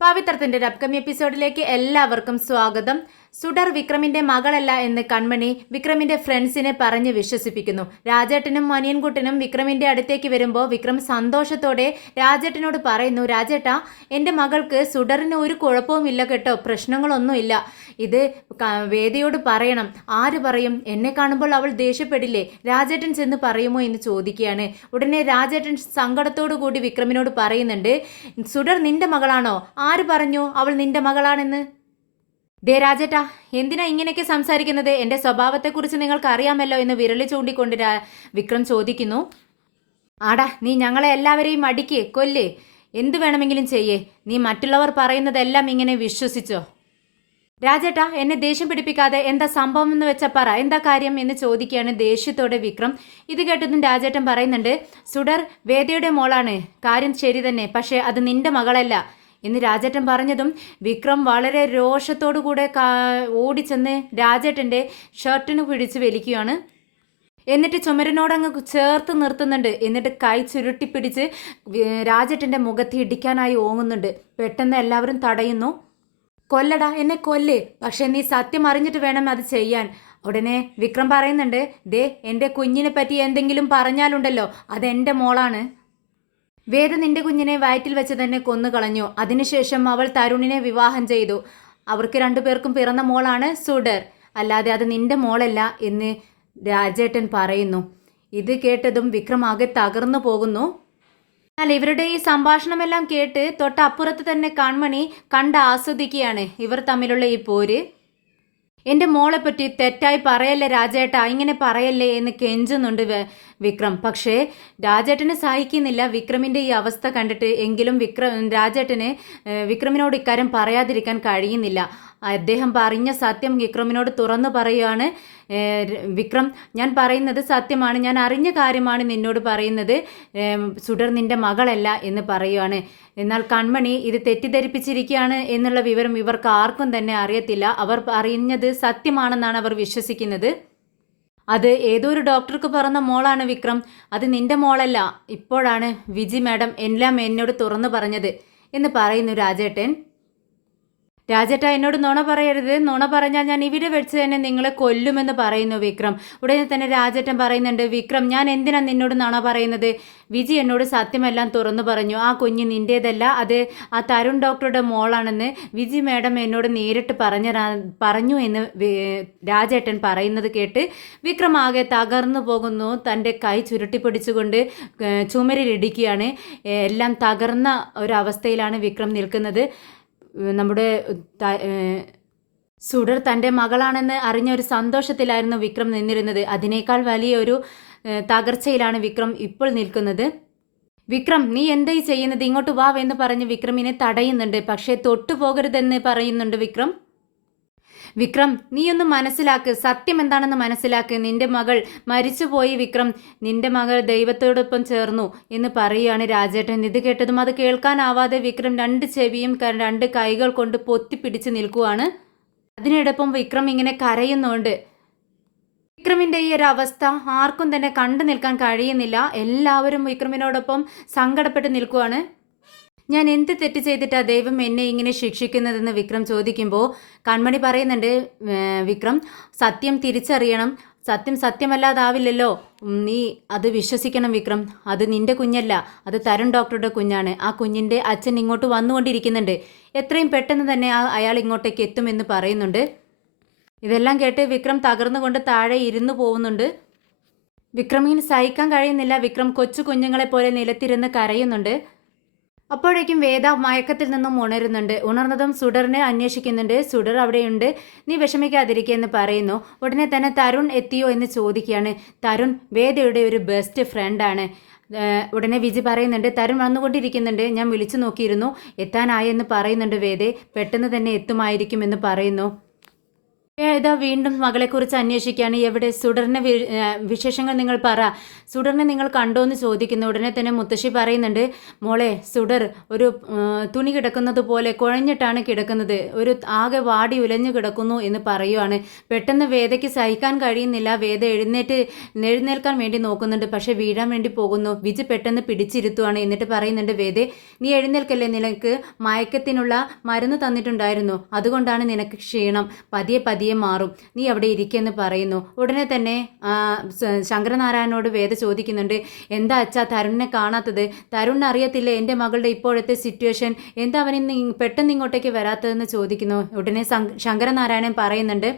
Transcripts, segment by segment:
പവിത്രത്തിന്റെ ഒരു അപ്കമിംഗ് എപ്പിസോഡിലേക്ക് എല്ലാവർക്കും സ്വാഗതം. സുഡർ വിക്രമിന്റെ മകളല്ല എന്ന് കൺമണി വിക്രമിന്റെ ഫ്രണ്ട്സിനെ പറഞ്ഞ് വിശ്വസിപ്പിക്കുന്നു. രാജേട്ടനും മനിയൻകുട്ടനും വിക്രമിന്റെ അടുത്തേക്ക് വരുമ്പോൾ വിക്രം സന്തോഷത്തോടെ രാജേട്ടനോട് പറയുന്നു, രാജേട്ടാ, എൻ്റെ മകൾക്ക് സുഡറിന് ഒരു കുഴപ്പവുമില്ല കേട്ടോ, പ്രശ്നങ്ങളൊന്നുമില്ല. ഇത് വേദയോട് പറയണം. ആര് പറയും? എന്നെ കാണുമ്പോൾ അവൾ ദേഷ്യപ്പെടില്ലേ? രാജേട്ടൻ ചെന്ന് പറയുമോ എന്ന് ചോദിക്കുകയാണ്. ഉടനെ രാജേട്ടൻ സങ്കടത്തോടു കൂടി വിക്രമിനോട് പറയുന്നുണ്ട്, സുഡർ നിന്റെ മകളാണോ? ആര് പറഞ്ഞു അവൾ നിന്റെ മകളാണെന്ന്? ദേ രാജേട്ടാ, എന്തിനാ ഇങ്ങനെയൊക്കെ സംസാരിക്കുന്നത്? എൻ്റെ സ്വഭാവത്തെക്കുറിച്ച് നിങ്ങൾക്ക് അറിയാമല്ലോ എന്ന് വിരളി ചൂണ്ടിക്കൊണ്ട് വിക്രം ചോദിക്കുന്നു. ആടാ, നീ ഞങ്ങളെ എല്ലാവരെയും അടിക്ക്, കൊല്ല്, എന്തു വേണമെങ്കിലും ചെയ്യേ. നീ മറ്റുള്ളവർ പറയുന്നതെല്ലാം ഇങ്ങനെ വിശ്വസിച്ചോ? രാജേട്ടാ, എന്നെ ദേഷ്യം പിടിപ്പിക്കാതെ എന്താ സംഭവം എന്ന് വെച്ചാൽ പറ, എന്താ കാര്യം എന്ന് ചോദിക്കുകയാണ് ദേഷ്യത്തോടെ വിക്രം. ഇത് കേട്ടതും രാജേട്ടൻ പറയുന്നുണ്ട്, സുഡർ വേദയുടെ മോളാണ്, കാര്യം ശരി തന്നെ, പക്ഷേ അത് നിന്റെ മകളല്ല എന്ന് രാജേട്ടൻ പറഞ്ഞതും വിക്രം വളരെ രോഷത്തോടു കൂടെ ഓടിച്ചെന്ന് രാജേട്ടൻ്റെ ഷർട്ടിന് പിടിച്ച് വലിക്കുകയാണ്. എന്നിട്ട് ചുമരിനോടങ്ങ് ചേർത്ത് നിർത്തുന്നുണ്ട്. എന്നിട്ട് കൈ ചുരുട്ടിപ്പിടിച്ച് രാജേട്ടൻ്റെ മുഖത്ത് ഇടിക്കാനായി ഓങ്ങുന്നുണ്ട്. പെട്ടെന്ന് എല്ലാവരും തടയുന്നു. കൊല്ലടാ, എന്നെ കൊല്ല്, പക്ഷെ നീ സത്യം അറിഞ്ഞിട്ട് വേണം അത് ചെയ്യാൻ. ഉടനെ വിക്രം പറയുന്നുണ്ട്, ദേ എൻ്റെ കുഞ്ഞിനെ പറ്റി എന്തെങ്കിലും പറഞ്ഞാലുണ്ടല്ലോ, അതെൻ്റെ മോളാണ്. വേദ നിന്റെ കുഞ്ഞിനെ വയറ്റിൽ വെച്ച് തന്നെ കൊന്നുകളഞ്ഞു. അതിനുശേഷം അവൾ തരുണിനെ വിവാഹം ചെയ്തു. അവർക്ക് രണ്ടുപേർക്കും പിറന്ന മോളാണ് സുഡർ, അല്ലാതെ അത് നിന്റെ മോളല്ല എന്ന് രാജേട്ടൻ പറയുന്നു. ഇത് കേട്ടതും വിക്രം ആകെ തകർന്നു പോകുന്നു. എന്നാൽ ഇവരുടെ ഈ സംഭാഷണമെല്ലാം കേട്ട് തൊട്ടപ്പുറത്ത് തന്നെ കൺമണി കണ്ട് ആസ്വദിക്കുകയാണ് ഇവർ തമ്മിലുള്ള ഈ പോര്. എൻ്റെ മോളെപ്പറ്റി തെറ്റായി പറയല്ലേ രാജേട്ടാ, ഇങ്ങനെ പറയല്ലേ എന്ന് കെഞ്ചുന്നുണ്ട് വിക്രം. പക്ഷേ രാജേട്ടന് സഹിക്കുന്നില്ല വിക്രമിൻ്റെ ഈ അവസ്ഥ കണ്ടിട്ട്. എങ്കിലും രാജേട്ടന് വിക്രമിനോട് ഇക്കാര്യം പറയാതിരിക്കാൻ കഴിയുന്നില്ല. അദ്ദേഹം പറഞ്ഞ സത്യം വിക്രമിനോട് തുറന്നു പറയുകയാണ്. വിക്രം, ഞാൻ പറയുന്നത് സത്യമാണ്, ഞാൻ അറിഞ്ഞ കാര്യമാണ് നിന്നോട് പറയുന്നത്. സുഡർ നിന്റെ മകളല്ല എന്ന് പറയുകയാണ്. എന്നാൽ കൺമണി ഇത് തെറ്റിദ്ധരിപ്പിച്ചിരിക്കുകയാണ് എന്നുള്ള വിവരം ഇവർക്ക് ആർക്കും തന്നെ അറിയത്തില്ല. അവർ അറിഞ്ഞത് സത്യമാണെന്നാണ് അവർ വിശ്വസിക്കുന്നത്. അത് ഏതോ ഒരു ഡോക്ടർക്ക് പറഞ്ഞ മോളാണ് വിക്രം, അത് നിന്റെ മോളല്ല. ഇപ്പോഴാണ് വിജി മാഡം എല്ലാം എന്നോട് തുറന്നു പറഞ്ഞത് എന്ന് പറയുന്നു രാജേട്ടൻ. രാജേട്ട, എന്നോട് നുണ പറയരുത്, നുണ പറഞ്ഞാൽ ഞാൻ ഇവിടെ വെച്ച് തന്നെ നിങ്ങളെ കൊല്ലുമെന്ന് പറയുന്നു വിക്രം. ഉടനെ തന്നെ രാജേട്ടൻ പറയുന്നുണ്ട്, വിക്രം, ഞാൻ എന്തിനാണ് നിന്നോട് നുണ പറയുന്നത്? വിജി എന്നോട് സത്യമെല്ലാം തുറന്നു പറഞ്ഞു. ആ കുഞ്ഞ് നിൻ്റേതല്ല, അത് ആ തരുൺ ഡോക്ടറുടെ മോളാണെന്ന് വിജി മാഡം എന്നോട് നേരിട്ട് പറഞ്ഞു എന്ന് രാജേട്ടൻ പറയുന്നത് കേട്ട് വിക്രം ആകെ തകർന്നു പോകുന്നു. തൻ്റെ കൈ ചുരുട്ടിപ്പിടിച്ചുകൊണ്ട് ചുമരിലിടിക്കുകയാണ്. എല്ലാം തകർന്ന ഒരവസ്ഥയിലാണ് വിക്രം നിൽക്കുന്നത്. നമ്മുടെ സുഡർ തൻ്റെ മകളാണെന്ന് അറിഞ്ഞ ഒരു സന്തോഷത്തിലായിരുന്നു വിക്രം നിന്നിരുന്നത്. അതിനേക്കാൾ വലിയൊരു തകർച്ചയിലാണ് വിക്രം ഇപ്പോൾ നിൽക്കുന്നത്. വിക്രം, നീ എന്തായി ചെയ്യുന്നത്? ഇങ്ങോട്ട് വാ എന്ന് പറഞ്ഞ് വിക്രമിനെ തടയുന്നുണ്ട്. പക്ഷേ തൊട്ടു പോകരുതെന്ന് പറയുന്നുണ്ട് വിക്രം. വിക്രം, നീയൊന്ന് മനസ്സിലാക്ക്, സത്യം എന്താണെന്ന് മനസ്സിലാക്ക്. നിന്റെ മകൾ മരിച്ചുപോയി വിക്രം, നിന്റെ മകൾ ദൈവത്തോടൊപ്പം ചേർന്നു എന്ന് പറയുകയാണ് രാജേട്ടൻ. ഇത് കേട്ടതും അത് കേൾക്കാനാവാതെ വിക്രം രണ്ട് ചെവിയും രണ്ട് കൈകൾ കൊണ്ട് പൊത്തിപ്പിടിച്ച് നിൽക്കുവാണ്. അതിനിടപ്പം വിക്രം ഇങ്ങനെ കരയുന്നുണ്ട്. വിക്രമിൻ്റെ ഈ ഒരു അവസ്ഥ ആർക്കും തന്നെ കണ്ടു നിൽക്കാൻ കഴിയുന്നില്ല. എല്ലാവരും വിക്രമിനോടൊപ്പം സങ്കടപ്പെട്ട് നിൽക്കുവാണ്. ഞാൻ എന്ത് തെറ്റ് ചെയ്തിട്ടാ ദൈവം എന്നെ ഇങ്ങനെ ശിക്ഷിക്കുന്നതെന്ന് വിക്രം ചോദിക്കുമ്പോൾ കൺമണി പറയുന്നുണ്ട്, വിക്രം, സത്യം തിരിച്ചറിയണം. സത്യം സത്യമല്ലാതാവില്ലല്ലോ. നീ അത് വിശ്വസിക്കണം വിക്രം. അത് നിന്റെ കുഞ്ഞല്ല, അത് തരുൺ ഡോക്ടറുടെ കുഞ്ഞാണ്. ആ കുഞ്ഞിൻ്റെ അച്ഛൻ ഇങ്ങോട്ട് വന്നുകൊണ്ടിരിക്കുന്നുണ്ട്. എത്രയും പെട്ടെന്ന് തന്നെ അയാൾ ഇങ്ങോട്ടേക്ക് എത്തുമെന്ന് പറയുന്നുണ്ട്. ഇതെല്ലാം കേട്ട് വിക്രം തകർന്നുകൊണ്ട് താഴെ ഇരുന്നു പോകുന്നുണ്ട്. വിക്രമിന് സഹിക്കാൻ കഴിയുന്നില്ല. വിക്രം കൊച്ചു കുഞ്ഞുങ്ങളെ പോലെ നിലത്തിരുന്ന് കരയുന്നുണ്ട്. അപ്പോഴേക്കും വേദ മയക്കത്തിൽ നിന്നും ഉണരുന്നുണ്ട്. ഉണർന്നതും സുഡറിനെ അന്വേഷിക്കുന്നുണ്ട്. സുഡർ അവിടെയുണ്ട്, നീ വിഷമിക്കാതിരിക്കുക എന്ന് പറയുന്നു. ഉടനെ തന്നെ തരുൺ എത്തിയോ എന്ന് ചോദിക്കുകയാണ്. തരുൺ വേദയുടെ ഒരു ബെസ്റ്റ് ഫ്രണ്ടാണ്. ഉടനെ വിജി പറയുന്നുണ്ട്, തരുൺ വന്നുകൊണ്ടിരിക്കുന്നുണ്ട്, ഞാൻ വിളിച്ചു നോക്കിയിരുന്നു, എത്താനായെന്ന് പറയുന്നുണ്ട് വേദ. പെട്ടെന്ന് തന്നെ എത്തുമായിരിക്കുമെന്ന് പറയുന്നു. ഏതാ വീണ്ടും മകളെക്കുറിച്ച് അന്വേഷിക്കുകയാണ്. എവിടെ സുഡറിൻ്റെ വിശേഷങ്ങൾ നിങ്ങൾ പറ. സുഡറിനെ നിങ്ങൾ കണ്ടോ എന്ന് ചോദിക്കുന്നു. ഉടനെ തന്നെ മുത്തശ്ശി പറയുന്നുണ്ട്, മോളെ സുഡർ ഒരു തുണി കിടക്കുന്നത് പോലെ കുഴഞ്ഞിട്ടാണ് കിടക്കുന്നത്. ഒരു ആകെ വാടി ഉലഞ്ഞു കിടക്കുന്നു എന്ന് പറയുവാണ്. പെട്ടെന്ന് വേദയ്ക്ക് സഹിക്കാൻ കഴിയുന്നില്ല. വേദ എഴുന്നേൽക്കാൻ വേണ്ടി നോക്കുന്നുണ്ട്. പക്ഷെ വീഴാൻ വേണ്ടി പോകുന്നു. വിജി പെട്ടെന്ന് പിടിച്ചിരുത്തുവാണ്. എന്നിട്ട് പറയുന്നുണ്ട്, വേദേ നീ എഴുന്നേൽക്കല്ലേ, നിനക്ക് മയക്കത്തിനുള്ള മരുന്ന് തന്നിട്ടുണ്ടായിരുന്നു. അതുകൊണ്ടാണ് നിനക്ക് ക്ഷീണം. പതിയെ പതിയെ മാറും. നീ അവിടെ ഇരിക്കുമെന്ന് പറയുന്നു. ഉടനെ തന്നെ ശങ്കരനാരായണനോട് വേദ ചോദിക്കുന്നുണ്ട്, എന്താ അച്ഛാ തരുണിനെ കാണാത്തത്? തരുണിന് അറിയത്തില്ലേ എൻ്റെ മകളുടെ ഇപ്പോഴത്തെ സിറ്റുവേഷൻ? എന്താ അവനിന്ന് പെട്ടെന്ന് ഇങ്ങോട്ടേക്ക് വരാത്തതെന്ന് ചോദിക്കുന്നു. ഉടനെ ശങ്കരനാരായണൻ പറയുന്നുണ്ട്,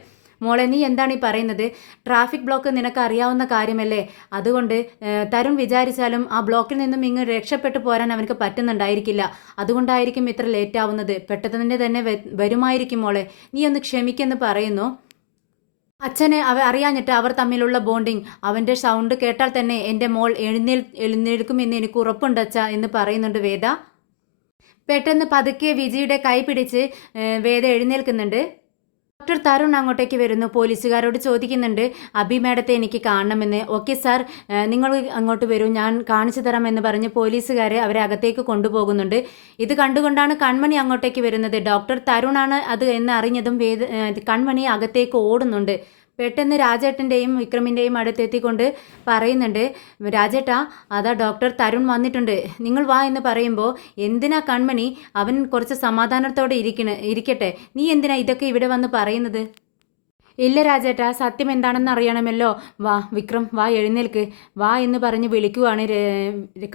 മോളെ നീ എന്താണ് ഈ പറയുന്നത്? ട്രാഫിക് ബ്ലോക്ക് നിനക്ക് അറിയാവുന്ന കാര്യമല്ലേ? അതുകൊണ്ട് തരുൺ വിചാരിച്ചാലും ആ ബ്ലോക്കിൽ നിന്നും ഇങ്ങ് രക്ഷപ്പെട്ടു പോരാൻ അവനക്ക് പറ്റുന്നുണ്ടായിരിക്കില്ല. അതുകൊണ്ടായിരിക്കും ഇത്ര ലേറ്റ് ആവുന്നത്. പെട്ടെന്ന് തന്നെ വരുമായിരിക്കും മോളെ. നീ ഒന്ന് ക്ഷമിക്കെന്ന് പറയുന്നു. അച്ഛനെ അറിയാഞ്ഞിട്ട് അവർ തമ്മിലുള്ള ബോണ്ടിങ്, അവൻ്റെ സൗണ്ട് കേട്ടാൽ തന്നെ എൻ്റെ മോൾ എഴുന്നേൽക്കുമെന്ന് എനിക്ക് ഉറപ്പുണ്ട് അച്ഛാ എന്ന് പറയുന്നുണ്ട് വേദ. പെട്ടെന്ന് പതുക്കെ വിജിയുടെ കൈ പിടിച്ച് വേദ എഴുന്നേൽക്കുന്നുണ്ട്. ഡോക്ടർ തരുൺ അങ്ങോട്ടേക്ക് വരുന്നു. പോലീസുകാരോട് ചോദിക്കുന്നുണ്ട്, അബി മാഡത്തെ എനിക്ക് കാണണമെന്ന്. ഓക്കെ സാർ, നിങ്ങൾ അങ്ങോട്ട് വരൂ, ഞാൻ കാണിച്ചു തരാമെന്ന് പറഞ്ഞ് പോലീസുകാരെ അവരെ അകത്തേക്ക് കൊണ്ടുപോകുന്നുണ്ട്. ഇത് കണ്ടുകൊണ്ടാണ് കൺമണി അങ്ങോട്ടേക്ക് വരുന്നത്. ഡോക്ടർ തരുണാണ് അത് എന്ന് അറിഞ്ഞതും കൺമണി അകത്തേക്ക് ഓടുന്നുണ്ട്. പെട്ടെന്ന് രാജേട്ടൻ്റെയും വിക്രമിൻ്റെയും അടുത്തെത്തിക്കൊണ്ട് പറയുന്നുണ്ട്, രാജേട്ടാ അതാ ഡോക്ടർ തരുൺ വന്നിട്ടുണ്ട്, നിങ്ങൾ വാ എന്ന് പറയുമ്പോൾ, എന്തിനാ കൺമണി, അവൻ കുറച്ച് സമാധാനത്തോടെ ഇരിക്കട്ടെ, നീ എന്തിനാ ഇതൊക്കെ ഇവിടെ വന്ന് പറയുന്നത്? ഇല്ല രാജേട്ടാ, സത്യം എന്താണെന്ന് അറിയണമല്ലോ. വാ വിക്രം, വാ എഴുന്നേൽക്ക്, വാ എന്ന് പറഞ്ഞ് വിളിക്കുവാണ്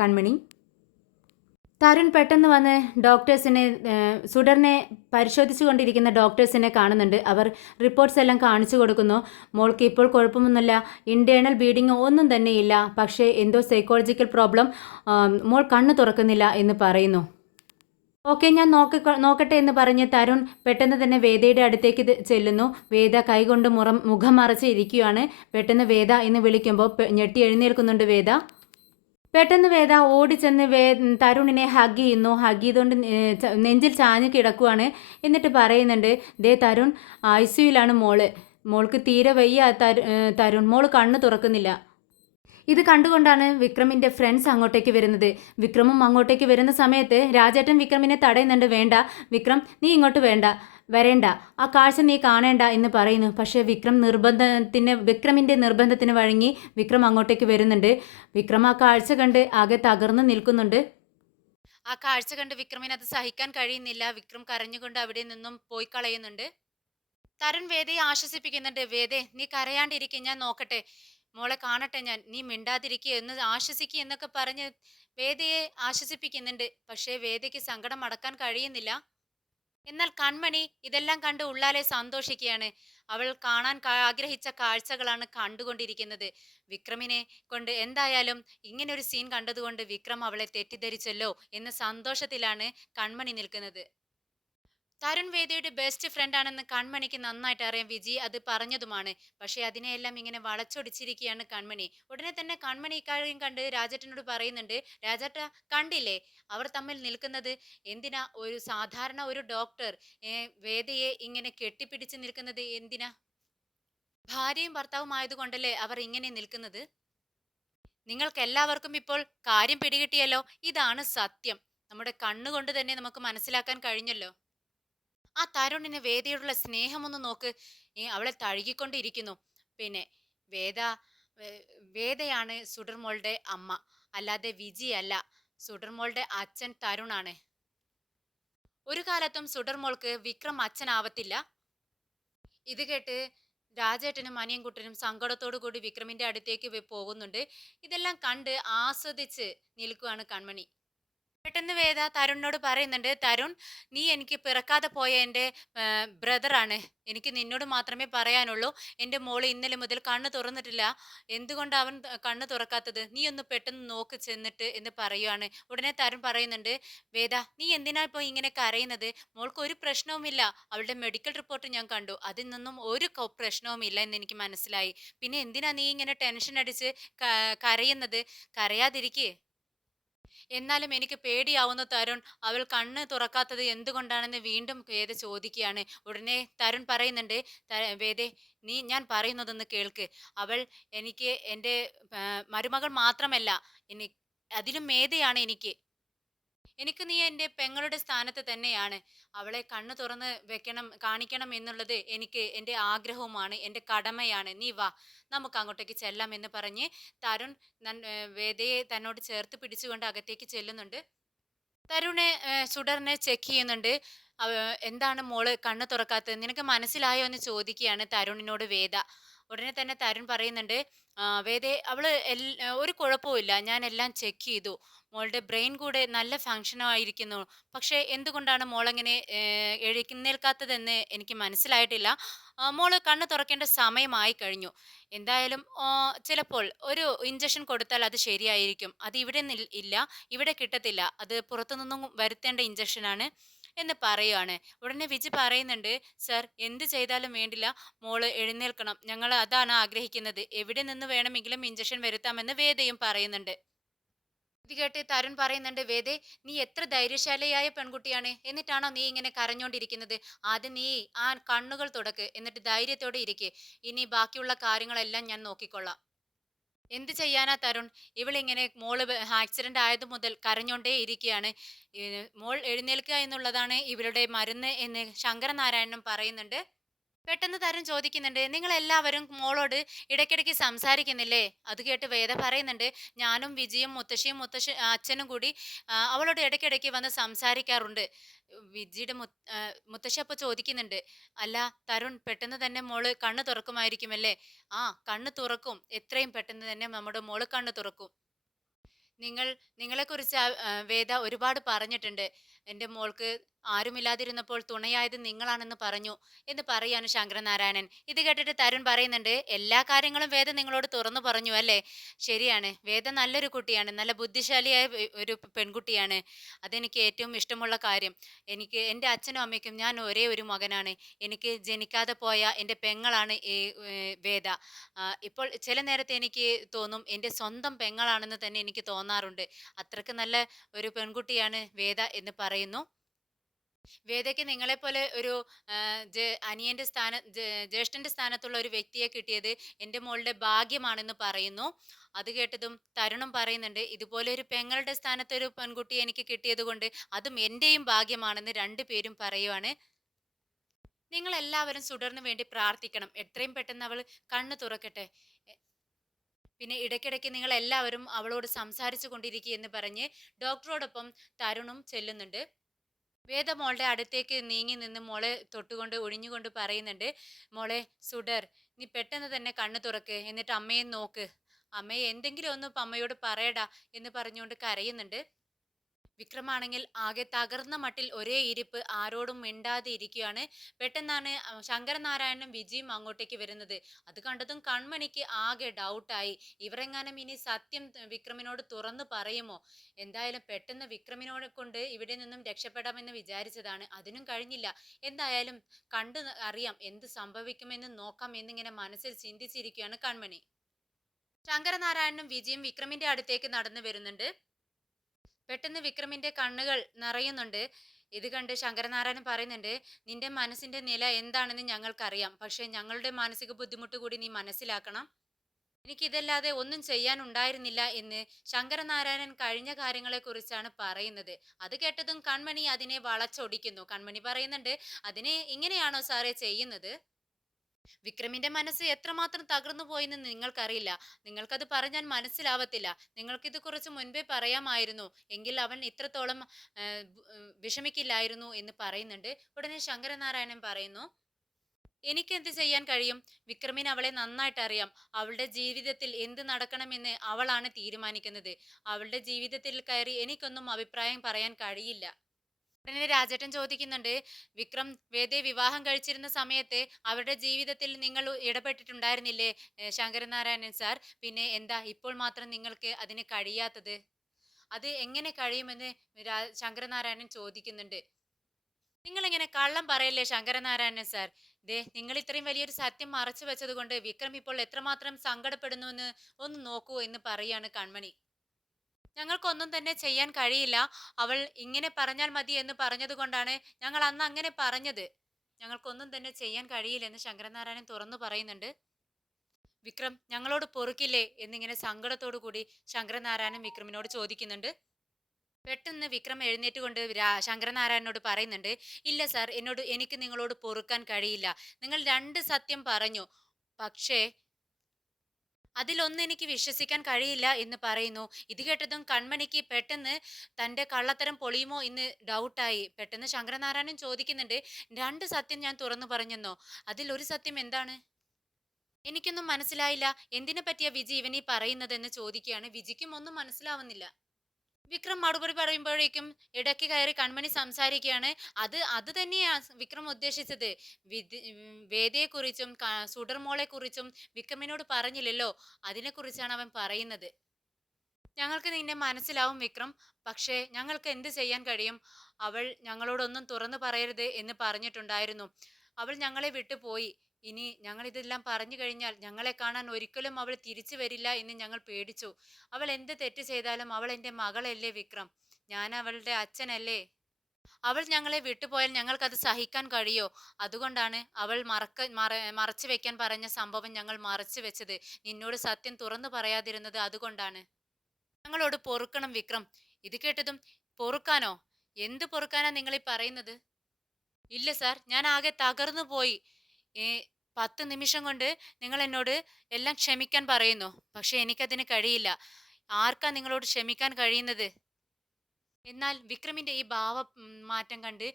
കൺമണി. തരുൺ പെട്ടെന്ന് വന്ന് ഡോക്ടേഴ്സിനെ സുഡറിനെ പരിശോധിച്ചു കൊണ്ടിരിക്കുന്ന ഡോക്ടേഴ്സിനെ കാണുന്നുണ്ട്. അവർ റിപ്പോർട്ട്സ് എല്ലാം കാണിച്ചു കൊടുക്കുന്നു. മോൾക്ക് ഇപ്പോൾ കുഴപ്പമൊന്നുമില്ല, ഇൻറ്റേർണൽ ബ്ലീഡിങ് ഒന്നും തന്നെയില്ല, പക്ഷേ എന്തോ സൈക്കോളജിക്കൽ പ്രോബ്ലം, മോൾ കണ്ണ് തുറക്കുന്നില്ല എന്ന് പറയുന്നു. ഓക്കെ, ഞാൻ നോക്കട്ടെ എന്ന് പറഞ്ഞ് തരുൺ പെട്ടെന്ന് തന്നെ വേദയുടെ അടുത്തേക്ക് ചെല്ലുന്നു. വേദ കൈകൊണ്ട് മുഖം മറച്ച് ഇരിക്കുകയാണ്. പെട്ടെന്ന് വേദ എന്ന് വിളിക്കുമ്പോൾ ഞെട്ടി എഴുന്നേൽക്കുന്നുണ്ട് വേദ. പെട്ടെന്ന് വേദ ഓടിച്ചെന്ന് തരുണിനെ ഹഗ് ചെയ്യുന്നു. ഹഗ് ചെയ്തുകൊണ്ട് നെഞ്ചിൽ ചാഞ്ഞ് കിടക്കുവാണ്. എന്നിട്ട് പറയുന്നുണ്ട്, ദേ തരുൺ ഐസിയുലാണ് മോൾക്ക് തീരെ വയ്യ തരുൺ, മോള് കണ്ണ് തുറക്കുന്നില്ല. ഇത് കണ്ടുകൊണ്ടാണ് വിക്രമിൻ്റെ ഫ്രണ്ട്സ് അങ്ങോട്ടേക്ക് വരുന്നത്. വിക്രമും അങ്ങോട്ടേക്ക് വരുന്ന സമയത്ത് രാജേട്ടൻ വിക്രമിനെ തടയുന്നുണ്ട്. വേണ്ട വിക്രം, നീ ഇങ്ങോട്ട് വരേണ്ട, ആ കാഴ്ച നീ കാണേണ്ട എന്ന് പറയുന്നു. പക്ഷേ വിക്രമിൻ്റെ നിർബന്ധത്തിന് വഴങ്ങി വിക്രം അങ്ങോട്ടേക്ക് വരുന്നുണ്ട്. വിക്രം ആ കാഴ്ച കണ്ട് ആകെ തകർന്നു നിൽക്കുന്നുണ്ട്. ആ കാഴ്ച കണ്ട് വിക്രമിന് അത് സഹിക്കാൻ കഴിയുന്നില്ല. വിക്രം കരഞ്ഞുകൊണ്ട് അവിടെ നിന്നും പോയി കളയുന്നുണ്ട്. തരുൺ വേദയെ ആശ്വസിപ്പിക്കുന്നുണ്ട്. വേദേ നീ കരയാണ്ടിരിക്കും, ഞാൻ നോക്കട്ടെ, മോളെ കാണട്ടെ, നീ മിണ്ടാതിരിക്കുക എന്ന് ആശ്വസിക്കുക എന്നൊക്കെ പറഞ്ഞ് വേദയെ ആശ്വസിപ്പിക്കുന്നുണ്ട്. പക്ഷേ വേദയ്ക്ക് സങ്കടം അടക്കാൻ കഴിയുന്നില്ല. എന്നാൽ കൺമണി ഇതെല്ലാം കണ്ട് ഉള്ളാലെ സന്തോഷിക്കുകയാണ്. അവൾ കാണാൻ ആഗ്രഹിച്ച കാഴ്ചകളാണ് കണ്ടുകൊണ്ടിരിക്കുന്നത്. വിക്രമിനെ കൊണ്ട് എന്തായാലും ഇങ്ങനെ ഒരു സീൻ കണ്ടതുകൊണ്ട് വിക്രം അവളെ തെറ്റിദ്ധരിച്ചല്ലോ എന്ന സന്തോഷത്തിലാണ് കൺമണി നിൽക്കുന്നത്. തരുൺ വേദിയുടെ ബെസ്റ്റ് ഫ്രണ്ട് ആണെന്ന് കൺമണിക്ക് നന്നായിട്ട് അറിയാം. വിജി അത് പറഞ്ഞതുമാണ്. പക്ഷേ അതിനെയെല്ലാം ഇങ്ങനെ വളച്ചൊടിച്ചിരിക്കുകയാണ് കൺമണി. ഉടനെ തന്നെ കൺമണി ഇക്കാര്യം കണ്ട് രാജേട്ടനോട് പറയുന്നുണ്ട്, രാജേട്ട കണ്ടില്ലേ അവർ തമ്മിൽ നിൽക്കുന്നത്? എന്തിനാ ഒരു സാധാരണ ഒരു ഡോക്ടർ വേദയെ ഇങ്ങനെ കെട്ടിപ്പിടിച്ച് നിൽക്കുന്നത്? എന്തിനാ? ഭാര്യയും ഭർത്താവും ആയതുകൊണ്ടല്ലേ അവർ ഇങ്ങനെ നിൽക്കുന്നത്? നിങ്ങൾക്ക് എല്ലാവർക്കും ഇപ്പോൾ കാര്യം പിടികിട്ടിയല്ലോ. ഇതാണ് സത്യം. നമ്മുടെ കണ്ണുകൊണ്ട് തന്നെ നമുക്ക് മനസ്സിലാക്കാൻ കഴിഞ്ഞല്ലോ. ആ തരുണിന് വേദയോടുള്ള സ്നേഹമൊന്ന് നോക്ക്, അവളെ തഴുകിക്കൊണ്ടിരിക്കുന്നു. പിന്നെ വേദ വേദയാണ് സുഡർമോളുടെ അമ്മ, അല്ലാതെ വിജിയല്ല. സുഡർമോളുടെ അച്ഛൻ തരുണാണ്. ഒരു കാലത്തും സുഡർമോൾക്ക് വിക്രം അച്ഛനാവത്തില്ല. ഇത് കേട്ട് രാജേട്ടനും അനിയൻകുട്ടനും സങ്കടത്തോടു കൂടി വിക്രമിന്റെ അടുത്തേക്ക് പോകുന്നുണ്ട്. ഇതെല്ലാം കണ്ട് ആസ്വദിച്ച് നിൽക്കുകയാണ് കൺമണി. പെട്ടെന്ന് വേദ തരുണിനോട് പറയുന്നുണ്ട്, തരുൺ നീ എനിക്ക് പിറക്കാതെ പോയ എൻ്റെ ബ്രദറാണ്. എനിക്ക് നിന്നോട് മാത്രമേ പറയാനുള്ളൂ. എൻ്റെ മോള് ഇന്നലെ മുതൽ കണ്ണ് തുറന്നിട്ടില്ല. എന്തുകൊണ്ട് അവൻ കണ്ണ് തുറക്കാത്തത്? നീ ഒന്ന് പെട്ടെന്ന് നോക്ക് ചെന്നിട്ട് എന്ന് പറയുവാണ്. ഉടനെ തരുൺ പറയുന്നുണ്ട്, വേദ നീ എന്തിനാ ഇപ്പോൾ ഇങ്ങനെ കരയുന്നത്? മോൾക്ക് ഒരു പ്രശ്നവുമില്ല. അവളുടെ മെഡിക്കൽ റിപ്പോർട്ട് ഞാൻ കണ്ടു. അതിൽ നിന്നും ഒരു പ്രശ്നവുമില്ല എന്ന് എനിക്ക് മനസ്സിലായി. പിന്നെ എന്തിനാ നീ ഇങ്ങനെ ടെൻഷൻ അടിച്ച് കരയുന്നത്? കരയാതിരിക്കേ. എന്നാലും എനിക്ക് പേടിയാവുന്നു തരുൺ. അവൾ കണ്ണ് തുറക്കാത്തത് എന്തുകൊണ്ടാണെന്ന് വീണ്ടും വേദ ചോദിക്കുകയാണ്. ഉടനെ തരുൺ പറയുന്നുണ്ട്, വേദേ, ഞാൻ പറയുന്നതൊന്ന് കേൾക്ക്. അവൾ എനിക്ക് എൻ്റെ മരുമകൾ മാത്രമല്ല, ഇനി അതിലും മേതെയാണ് എനിക്ക്. നീ എൻ്റെ പെങ്ങളുടെ സ്ഥാനത്ത് തന്നെയാണ്. അവളെ കണ്ണു തുറന്ന് വെക്കണം, കാണിക്കണം എന്നുള്ളത് എനിക്ക് എൻ്റെ ആഗ്രഹവുമാണ്, എൻ്റെ കടമയാണ്. നീ വാ, നമുക്ക് അങ്ങോട്ടേക്ക് ചെല്ലാം എന്ന് പറഞ്ഞ് തരുൺ വേദയെ തന്നോട് ചേർത്ത് പിടിച്ചുകൊണ്ട് അകത്തേക്ക് ചെല്ലുന്നുണ്ട്. തരുണ് സുഡറിനെ ചെക്ക് ചെയ്യുന്നുണ്ട്. എന്താണ് മോള് കണ്ണ് തുറക്കാത്തത്, നിനക്ക് മനസ്സിലായോ എന്ന് ചോദിക്കുകയാണ് തരുണിനോട് വേദ. ഉടനെ തന്നെ തരുൺ പറയുന്നുണ്ട്, വേദേ, അവള് ഒരു കുഴപ്പവുമില്ല, ഞാൻ എല്ലാം ചെക്ക് ചെയ്തു. മോളുടെ ബ്രെയിൻ കൂടെ നല്ല ഫങ്ഷൻ ആയിരിക്കുന്നു. പക്ഷേ എന്തുകൊണ്ടാണ് മോളങ്ങനെ എഴുന്നേൽക്കാത്തതെന്ന് എനിക്ക് മനസ്സിലായിട്ടില്ല. മോള് കണ്ണ് തുറക്കേണ്ട സമയമായി കഴിഞ്ഞു. എന്തായാലും ചിലപ്പോൾ ഒരു ഇഞ്ചക്ഷൻ കൊടുത്താൽ അത് ശരിയായിരിക്കും. അത് ഇവിടെ ഇല്ല, ഇവിടെ കിട്ടത്തില്ല. അത് പുറത്തുനിന്നും വരുത്തേണ്ട ഇഞ്ചക്ഷനാണ് എന്ന് പറയുകയാണ്. ഉടനെ വിജി പറയുന്നുണ്ട്, സർ, എന്ത് ചെയ്താലും വേണ്ടില്ല, മോള് എഴുന്നേൽക്കണം. ഞങ്ങൾ അതാണ് ആഗ്രഹിക്കുന്നത്. എവിടെ നിന്ന് വേണമെങ്കിലും ഇഞ്ചക്ഷൻ വരുത്താമെന്ന് വേദയും പറയുന്നുണ്ട്. ഇത് കേട്ട് തരുൺ പറയുന്നുണ്ട്, വേദേ, നീ എത്ര ധൈര്യശാലിയായ പെൺകുട്ടിയാണ്, എന്നിട്ടാണോ നീ ഇങ്ങനെ കരഞ്ഞോണ്ടിരിക്കുന്നത്? ആദ്യം നീ ആ കണ്ണുകൾ തുടക്ക്, എന്നിട്ട് ധൈര്യത്തോടെ ഇരിക്കെ. ഇനി ബാക്കിയുള്ള കാര്യങ്ങളെല്ലാം ഞാൻ നോക്കിക്കൊള്ളാം. എന്ത് ചെയ്യാനാ തരുൺ, ഇവളിങ്ങനെ മോള് ആക്സിഡന്റ് ആയത് മുതൽ കരഞ്ഞോണ്ടേ ഇരിക്കുകയാണ്. മോൾ എഴുന്നേൽക്കുക എന്നുള്ളതാണ് ഇവരുടെ മരുന്ന് എന്ന് ശങ്കരനാരായണനും പറയുന്നുണ്ട്. പെട്ടെന്ന് തരുൺ ചോദിക്കുന്നുണ്ട്, നിങ്ങൾ എല്ലാവരും മോളോട് ഇടയ്ക്കിടയ്ക്ക് സംസാരിക്കുന്നില്ലേ? അത് കേട്ട് വേദ പറയുന്നുണ്ട്, ഞാനും വിജിയും മുത്തശ്ശിയും അച്ഛനും കൂടി അവളോട് ഇടയ്ക്കിടയ്ക്ക് വന്ന് സംസാരിക്കാറുണ്ട്. വിജിയുടെ മുത്തശ്ശി അപ്പൊ ചോദിക്കുന്നുണ്ട്, അല്ല തരുൺ, പെട്ടെന്ന് തന്നെ മോള് കണ്ണ് തുറക്കുമായിരിക്കുമല്ലേ? ആ, കണ്ണ് തുറക്കും, എത്രയും പെട്ടെന്ന് തന്നെ നമ്മുടെ മോള് കണ്ണ് തുറക്കും. നിങ്ങളെക്കുറിച്ച് വേദ ഒരുപാട് പറഞ്ഞിട്ടുണ്ട്. എൻ്റെ മോൾക്ക് ആരുമില്ലാതിരുന്നപ്പോൾ തുണയായത് നിങ്ങളാണെന്ന് പറഞ്ഞു എന്ന് പറയാണ് ശങ്കരനാരായണൻ. ഇത് കേട്ടിട്ട് തരുൺ പറയുന്നുണ്ട്, എല്ലാ കാര്യങ്ങളും വേദ നിങ്ങളോട് തുറന്നു പറഞ്ഞു അല്ലേ? ശരിയാണ്, വേദ നല്ലൊരു കുട്ടിയാണ്, നല്ല ബുദ്ധിശാലിയായ ഒരു പെൺകുട്ടിയാണ്. അതെനിക്ക് ഏറ്റവും ഇഷ്ടമുള്ള കാര്യം. എൻ്റെ അച്ഛനും അമ്മയ്ക്കും ഞാൻ ഒരേ ഒരു മകനാണ്. എനിക്ക് ജനിക്കാതെ പോയ എൻ്റെ പെങ്ങളാണ് ഈ വേദ. ഇപ്പോൾ ചില നേരത്തെ എനിക്ക് തോന്നും എൻ്റെ സ്വന്തം പെങ്ങളാണെന്ന് തന്നെ എനിക്ക് തോന്നാറുണ്ട്. അത്രക്ക് നല്ല ഒരു പെൺകുട്ടിയാണ് വേദ എന്ന് പറയുന്നു. വേദയ്ക്ക് നിങ്ങളെപ്പോലെ ഒരു അനിയന്റെ ജ്യേഷ്ഠന്റെ സ്ഥാനത്തുള്ള ഒരു വ്യക്തിയെ കിട്ടിയത് എൻ്റെ മോളുടെ ഭാഗ്യമാണെന്ന് പറയുന്നു. അത് കേട്ടതും തരുണും പറയുന്നുണ്ട്, ഇതുപോലെ ഒരു പെങ്ങളുടെ സ്ഥാനത്ത് ഒരു പെൺകുട്ടിയെ എനിക്ക് കിട്ടിയത് കൊണ്ട് അതും എന്റെയും ഭാഗ്യമാണെന്ന് രണ്ടുപേരും പറയുവാണ്. നിങ്ങൾ എല്ലാവരും സുഡറിന് വേണ്ടി പ്രാർത്ഥിക്കണം. എത്രയും പെട്ടെന്ന് അവൾ കണ്ണു തുറക്കട്ടെ. പിന്നെ ഇടയ്ക്കിടയ്ക്ക് നിങ്ങൾ എല്ലാവരും അവളോട് സംസാരിച്ചു കൊണ്ടിരിക്കുക എന്ന് പറഞ്ഞ് ഡോക്ടറോടൊപ്പം തരുണും ചെല്ലുന്നുണ്ട്. വേദ മോളുടെ അടുത്തേക്ക് നീങ്ങി നിന്ന് മോളെ തൊട്ടുകൊണ്ട് ഒഴിഞ്ഞുകൊണ്ട് പറയുന്നുണ്ട്, മോളെ സുഡർ, നീ പെട്ടെന്ന് തന്നെ കണ്ണു തുറക്ക്, എന്നിട്ട് അമ്മയെ നോക്ക്. അമ്മയെ എന്തെങ്കിലും ഒന്ന് അമ്മയോട് പറയടാ എന്ന് പറഞ്ഞുകൊണ്ട് കരയുന്നുണ്ട്. വിക്രമാണെങ്കിൽ ആകെ തകർന്ന മട്ടിൽ ഒരേ ഇരിപ്പ്, ആരോടും മിണ്ടാതെ ഇരിക്കുകയാണ്. പെട്ടെന്നാണ് ശങ്കരനാരായണനും വിജിയും അങ്ങോട്ടേക്ക് വരുന്നത്. അത് കണ്ടതും കൺമണിക്ക് ആകെ ഡൗട്ടായി. ഇവരെങ്ങാനും ഇനി സത്യം വിക്രമിനോട് തുറന്നു പറയുമോ? എന്തായാലും പെട്ടെന്ന് വിക്രമിനോട് കൊണ്ട് ഇവിടെ നിന്നും രക്ഷപ്പെടാമെന്ന് വിചാരിച്ചതാണ്, അതിനും കഴിഞ്ഞില്ല. എന്തായാലും കണ്ടു അറിയാം, എന്ത് സംഭവിക്കുമെന്ന് നോക്കാം എന്നിങ്ങനെ മനസ്സിൽ ചിന്തിച്ചിരിക്കുകയാണ് കൺമണി. ശങ്കരനാരായണനും വിജിയും വിക്രമിന്റെ അടുത്തേക്ക് നടന്നു വരുന്നുണ്ട്. പെട്ടെന്ന് വിക്രമിന്റെ കണ്ണുകൾ നിറയുന്നുണ്ട്. ഇത് കണ്ട് ശങ്കരനാരായണൻ പറയുന്നുണ്ട്, നിന്റെ മനസ്സിന്റെ നില എന്താണെന്ന് ഞങ്ങൾക്കറിയാം, പക്ഷെ ഞങ്ങളുടെ മാനസിക ബുദ്ധിമുട്ട് കൂടി നീ മനസ്സിലാക്കണം. എനിക്കിതല്ലാതെ ഒന്നും ചെയ്യാനുണ്ടായിരുന്നില്ല എന്ന് ശങ്കരനാരായണൻ കഴിഞ്ഞ കാര്യങ്ങളെ കുറിച്ചാണ് പറയുന്നത്. അത് കേട്ടതും കൺമണി അതിനെ വളച്ചൊടിക്കുന്നു. കൺമണി പറയുന്നുണ്ട്, അതിനെ ഇങ്ങനെയാണോ സാറേ ചെയ്യുന്നത്? വിക്രമിന്റെ മനസ്സ് എത്രമാത്രം തകർന്നു പോയെന്ന് നിങ്ങൾക്കറിയില്ല. നിങ്ങൾക്കത് പറഞ്ഞാൽ മനസ്സിലാവത്തില്ല. നിങ്ങൾക്കിത് കുറച്ച് മുൻപേ പറയാമായിരുന്നു, എങ്കിൽ അവൻ ഇത്രത്തോളം വിഷമിക്കില്ലായിരുന്നു എന്ന് പറയുന്നുണ്ട്. ഉടനെ ശങ്കരനാരായണൻ പറയുന്നു, എനിക്ക് എന്ത് ചെയ്യാൻ കഴിയും? വിക്രമിന് അവളെ നന്നായിട്ട് അറിയാം. അവളുടെ ജീവിതത്തിൽ എന്ത് നടക്കണമെന്ന് അവളാണ് തീരുമാനിക്കുന്നത്. അവളുടെ ജീവിതത്തിൽ കയറി എനിക്കൊന്നും അഭിപ്രായം പറയാൻ കഴിയില്ല. ഉടനെ രാജേട്ടൻ ചോദിക്കുന്നുണ്ട്, വിക്രം വേദയെ വിവാഹം കഴിച്ചിരുന്ന സമയത്ത് അവരുടെ ജീവിതത്തിൽ നിങ്ങൾ ഇടപെട്ടിട്ടുണ്ടായിരുന്നില്ലേ ശങ്കരനാരായണൻ സാർ? പിന്നെ എന്താ ഇപ്പോൾ മാത്രം നിങ്ങൾക്ക് അതിന് കഴിയാത്തത്? അത് എങ്ങനെ കഴിയുമെന്ന് ശങ്കരനാരായണൻ ചോദിക്കുന്നുണ്ട്. നിങ്ങൾ ഇങ്ങനെ കള്ളം പറയല്ലേ ശങ്കരനാരായണൻ സാർ? നിങ്ങൾ ഇത്രയും വലിയൊരു സത്യം മറച്ചു വെച്ചത് കൊണ്ട് വിക്രം ഇപ്പോൾ എത്രമാത്രം സങ്കടപ്പെടുന്നു എന്ന് ഒന്ന് നോക്കൂ എന്ന് പറയാണ് കൺമണി. ഞങ്ങൾക്കൊന്നും തന്നെ ചെയ്യാൻ കഴിയില്ല. അവൾ ഇങ്ങനെ പറഞ്ഞാൽ മതി എന്ന് പറഞ്ഞതുകൊണ്ടാണ് ഞങ്ങൾ അന്ന് അങ്ങനെ പറഞ്ഞത്. ഞങ്ങൾക്കൊന്നും തന്നെ ചെയ്യാൻ കഴിയില്ലെന്ന് ശങ്കരനാരായണൻ തുറന്നു പറയുന്നുണ്ട്. വിക്രം ഞങ്ങളോട് പൊറുക്കില്ലേ എന്നിങ്ങനെ സങ്കടത്തോടു കൂടി ശങ്കരനാരായണൻ വിക്രമിനോട് ചോദിക്കുന്നുണ്ട്. പെട്ടെന്ന് വിക്രം എഴുന്നേറ്റുകൊണ്ട് ശങ്കരനാരായണനോട് പറയുന്നുണ്ട്, ഇല്ല സാർ, എനിക്ക് നിങ്ങളോട് പൊറുക്കാൻ കഴിയില്ല. നിങ്ങൾ രണ്ട് സത്യം പറഞ്ഞു. പക്ഷേ അതിലൊന്നും എനിക്ക് വിശ്വസിക്കാൻ കഴിയില്ല എന്ന് പറയുന്നു. ഇത് കേട്ടതും കൺമണിക്ക് പെട്ടെന്ന് തന്റെ കള്ളത്തരം പൊളിയുമോ എന്ന് ഡൗട്ടായി. പെട്ടെന്ന് ശങ്കരനാരായണൻ ചോദിക്കുന്നുണ്ട്, രണ്ട് സത്യം ഞാൻ തുറന്നു പറഞ്ഞെന്നോ? അതിൽ ഒരു സത്യം എന്താണ്? എനിക്കൊന്നും മനസ്സിലായില്ല. എന്തിനെ പറ്റിയാ വിജി ഇവനീ പറയുന്നതെന്ന് ചോദിക്കുകയാണ്. വിജിക്കും ഒന്നും മനസ്സിലാവുന്നില്ല. വിക്രം മറുപടി പറയുമ്പോഴേക്കും ഇടയ്ക്ക് കയറി കൺമണി സംസാരിക്കുകയാണ്. അത് തന്നെയാ വിക്രം ഉദ്ദേശിച്ചത്. വേദിയെക്കുറിച്ചും സുഡർമോളെ കുറിച്ചും വിക്രമിനോട് പറഞ്ഞില്ലല്ലോ, അതിനെക്കുറിച്ചാണ് അവൻ പറയുന്നത്. ഞങ്ങൾക്ക് നിന്നെ മനസ്സിലാവും വിക്രം, പക്ഷേ ഞങ്ങൾക്ക് എന്ത് ചെയ്യാൻ കഴിയും? അവൾ ഞങ്ങളോടൊന്നും തുറന്നു പറയരുത് എന്ന് പറഞ്ഞിട്ടുണ്ടായിരുന്നു. അവൾ ഞങ്ങളെ വിട്ടുപോയി. ഇനി ഞങ്ങൾ ഇതെല്ലാം പറഞ്ഞു കഴിഞ്ഞാൽ ഞങ്ങളെ കാണാൻ ഒരിക്കലും അവൾ തിരിച്ചു വരില്ല എന്ന് ഞങ്ങൾ പേടിച്ചു. അവൾ എന്ത് തെറ്റ് ചെയ്താലും അവൾ എൻ്റെ മകളല്ലേ വിക്രം, ഞാൻ അവളുടെ അച്ഛനല്ലേ. അവൾ ഞങ്ങളെ വിട്ടുപോയാൽ ഞങ്ങൾക്കത് സഹിക്കാൻ കഴിയോ? അതുകൊണ്ടാണ് അവൾ മറച്ചു വെക്കാൻ പറഞ്ഞ സംഭവം ഞങ്ങൾ മറച്ചു വെച്ചത്. നിന്നോട് സത്യം തുറന്നു പറയാതിരുന്നത് അതുകൊണ്ടാണ്. ഞങ്ങളോട് പൊറുക്കണം വിക്രം. ഇത് കേട്ടതും, പൊറുക്കാനോ? എന്ത് പൊറുക്കാനാ നിങ്ങളീ പറയുന്നത്? ഇല്ല സാർ, ഞാൻ ആകെ തകർന്നു പോയി. ഏ 10 നിമിഷം കൊണ്ട് നിങ്ങൾ എന്നോട് എല്ലാം ക്ഷമിക്കാൻ പറയുന്നു. പക്ഷെ എനിക്കതിന് കഴിയില്ല. ആർക്കാ നിങ്ങളോട് ക്ഷമിക്കാൻ കഴിയുന്നത്? എന്നാൽ വിക്രമിന്റെ ഈ മാറ്റം കണ്ട്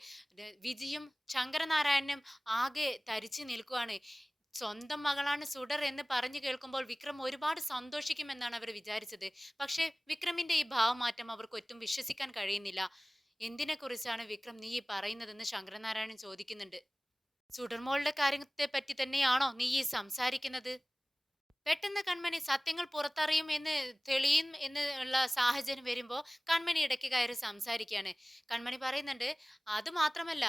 വിജിയും ശങ്കരനാരായണനും ആകെ തരിച്ചു നിൽക്കുവാണ്. സ്വന്തം മകളാണ് സുഡർ എന്ന് പറഞ്ഞു കേൾക്കുമ്പോൾ വിക്രം ഒരുപാട് സന്തോഷിക്കുമെന്നാണ് അവർ വിചാരിച്ചത്. പക്ഷെ വിക്രമിന്റെ ഈ ഭാവമാറ്റം അവർക്ക് ഒട്ടും വിശ്വസിക്കാൻ കഴിയുന്നില്ല. എന്തിനെ കുറിച്ചാണ് വിക്രം നീ ഈ പറയുന്നതെന്ന് ശങ്കരനാരായണൻ ചോദിക്കുന്നുണ്ട്. സുഡർമോളുടെ കാര്യത്തെ പറ്റി തന്നെയാണോ നീ ഈ സംസാരിക്കുന്നത്? പെട്ടെന്ന് കൺമണി സത്യങ്ങൾ പുറത്തറിയും എന്ന് തെളിയും എന്ന് ഉള്ള സാഹചര്യം വരുമ്പോൾ കൺമണി ഇടയ്ക്ക് കയറി സംസാരിക്കുകയാണ്. കൺമണി പറയുന്നുണ്ട്, അത് മാത്രമല്ല,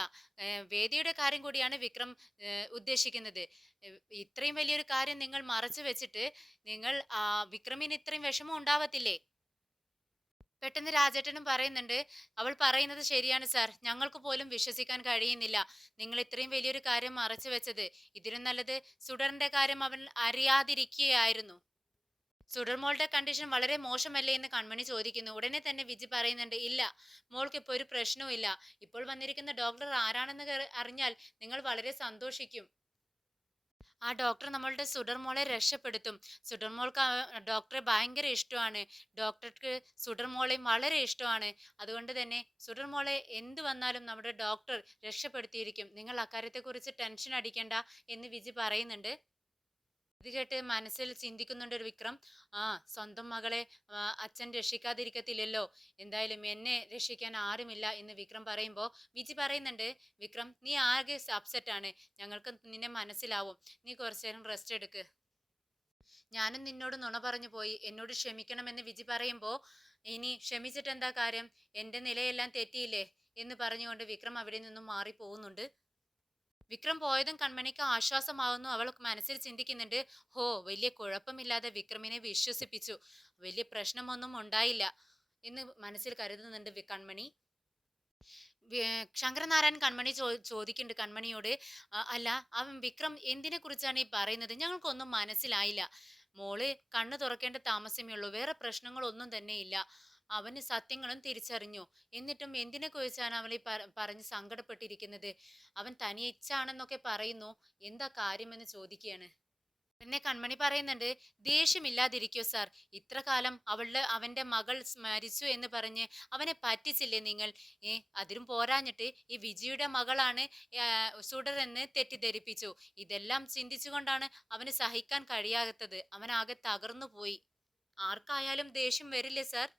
വേദിയുടെ കാര്യം കൂടിയാണ് വിക്രം ഉദ്ദേശിക്കുന്നത്. ഇത്രയും വലിയൊരു കാര്യം നിങ്ങൾ മറച്ചു വെച്ചിട്ട് നിങ്ങൾ വിക്രമിന് ഇത്രയും വിഷമം ഉണ്ടാവത്തില്ലേ? പെട്ടെന്ന് രാജേട്ടനും പറയുന്നുണ്ട്, അവൾ പറയുന്നത് ശരിയാണ് സാർ, ഞങ്ങൾക്ക് പോലും വിശ്വസിക്കാൻ കഴിയുന്നില്ല നിങ്ങൾ ഇത്രയും വലിയൊരു കാര്യം മറച്ചു വെച്ചത്. ഇതിലും നല്ലത് സുഡറിന്റെ കാര്യം അവൻ അറിയാതിരിക്കുകയായിരുന്നു. സുഡർമോളുടെ കണ്ടീഷൻ വളരെ മോശമല്ലേ എന്ന് കൺമണി ചോദിക്കുന്നു. ഉടനെ തന്നെ വിജി പറയുന്നുണ്ട്, ഇല്ല, മോൾക്ക് ഇപ്പോൾ ഒരു പ്രശ്നവും ഇല്ല. ഇപ്പോൾ വന്നിരിക്കുന്ന ഡോക്ടർ ആരാണെന്ന് അറിഞ്ഞാൽ നിങ്ങൾ വളരെ സന്തോഷിക്കും. ആ ഡോക്ടർ നമ്മളുടെ സുഡർമോളെ രക്ഷപ്പെടുത്തും. സുഡർമോൾക്ക് ഡോക്ടറെ ഭയങ്കര ഇഷ്ടമാണ്. ഡോക്ടർക്ക് സുഡർമോളെയും വളരെ ഇഷ്ടമാണ്. അതുകൊണ്ട് തന്നെ സുഡർമോളെ എന്ത് വന്നാലും നമ്മുടെ ഡോക്ടർ രക്ഷപ്പെടുത്തിയിരിക്കും. നിങ്ങൾ അക്കാര്യത്തെക്കുറിച്ച് ടെൻഷൻ അടിക്കേണ്ട എന്ന് വിജി പറയുന്നുണ്ട്. ഇത് കേട്ട് മനസ്സിൽ ചിന്തിക്കുന്നുണ്ട് ഒരു വിക്രം. സ്വന്തം മകളെ അച്ഛൻ രക്ഷിക്കാതിരിക്കത്തില്ലല്ലോ, എന്തായാലും എന്നെ രക്ഷിക്കാൻ ആരുമില്ല എന്ന് വിക്രം പറയുമ്പോൾ വിജി പറയുന്നുണ്ട്, വിക്രം നീ ആകെ അപ്സെറ്റ് ആണ്, ഞങ്ങൾക്ക് നിന്നെ മനസ്സിലാവും, നീ കുറച്ചു നേരം റെസ്റ്റ് എടുക്ക്. ഞാനും നിന്നോട് നുണ പറഞ്ഞു പോയി, എന്നോട് ക്ഷമിക്കണമെന്ന് വിജി പറയുമ്പോൾ, ഇനി ക്ഷമിച്ചിട്ട് എന്താ കാര്യം, എൻ്റെ നിലയെല്ലാം തെറ്റിയില്ലേ എന്ന് പറഞ്ഞുകൊണ്ട് വിക്രം അവിടെ നിന്നും മാറി പോകുന്നുണ്ട്. വിക്രം പോയതും കൺമണിക്ക് ആശ്വാസമാവുന്നു. അവൾ മനസ്സിൽ ചിന്തിക്കുന്നുണ്ട്, ഹോ, വലിയ കുഴപ്പമില്ലാതെ വിക്രമിനെ വിശ്വസിപ്പിച്ചു, വലിയ പ്രശ്നമൊന്നും ഉണ്ടായില്ല എന്ന് മനസ്സിൽ കരുതുന്നുണ്ട് കൺമണി. ശങ്കരനാരായണൻ കൺമണി ചോദിക്കുന്നുണ്ട് കൺമണിയോട്, അല്ല, അവൻ വിക്രം എന്തിനെ കുറിച്ചാണ് ഈ പറയുന്നത്, ഞങ്ങൾക്കൊന്നും മനസ്സിലായില്ല. മോള് കണ്ണു തുറക്കേണ്ട താമസമേ ഉള്ളൂ, വേറെ പ്രശ്നങ്ങളൊന്നും തന്നെ ഇല്ല. അവന് സത്യങ്ങളും തിരിച്ചറിഞ്ഞു. എന്നിട്ടും എന്തിനെ കുറിച്ചാണ് അവൾ ഈ പറഞ്ഞ് സങ്കടപ്പെട്ടിരിക്കുന്നത്? അവൻ തനിച്ചാണെന്നൊക്കെ പറയുന്നു. എന്താ കാര്യമെന്ന് ചോദിക്കുകയാണ്. പിന്നെ കൺമണി പറയുന്നുണ്ട്, ദേഷ്യമില്ലാതിരിക്കോ സാർ, ഇത്ര കാലം അവന്റെ മകൾ മരിച്ചു എന്ന് പറഞ്ഞ് അവനെ പറ്റിച്ചില്ലേ നിങ്ങൾ? അതിലും പോരാഞ്ഞിട്ട് ഈ വിജിയുടെ മകളാണ് സുഡർ എന്ന് തെറ്റിദ്ധരിപ്പിച്ചു. ഇതെല്ലാം ചിന്തിച്ചുകൊണ്ടാണ് അവന് സഹിക്കാൻ കഴിയാത്തത്. അവനാകെ തകർന്നു പോയി. ആർക്കായാലും ദേഷ്യം വരില്ലേ സാർ?